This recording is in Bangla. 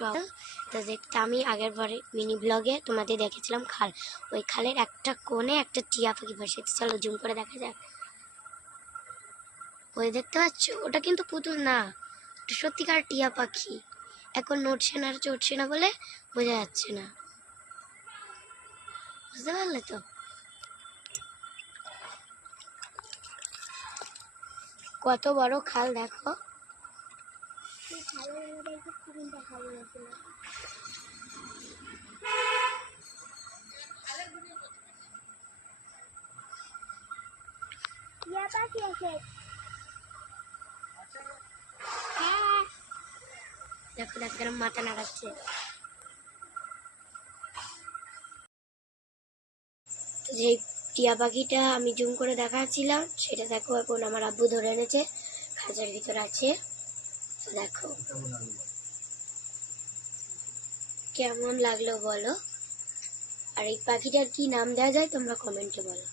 একটু তো দেখতে আমি আগের বারে মিনি ব্লগে তোমাদের দেখেছিলাম খাল, ওই খালের একটা কোণে একটা টিয়া পাখি বসে। চলো জুম করে দেখা যাক। ওই দেখতে পাচ্ছ, ওটা কিন্তু পুতুল না, সত্যিকার টিয়া পাখি। এখন নড়ছে না চড়ছে না বলে বোঝা যাচ্ছে না, বুঝতে পারলে তো? কত বড় খাল দেখো। দেখো ডাক্তার মাথা নাড়াচ্ছে। তো যে টিয়া পাখিটা আমি জুম করে দেখাচ্ছিলাম সেটা দেখো এখন আমার আব্বু ধরে এনেছে, খাঁচার ভিতর আছে। তো দেখো কেমন লাগলো বলো, আর এই পাখিটার কি নাম দেওয়া যায় তোমরা কমেন্টে বলো।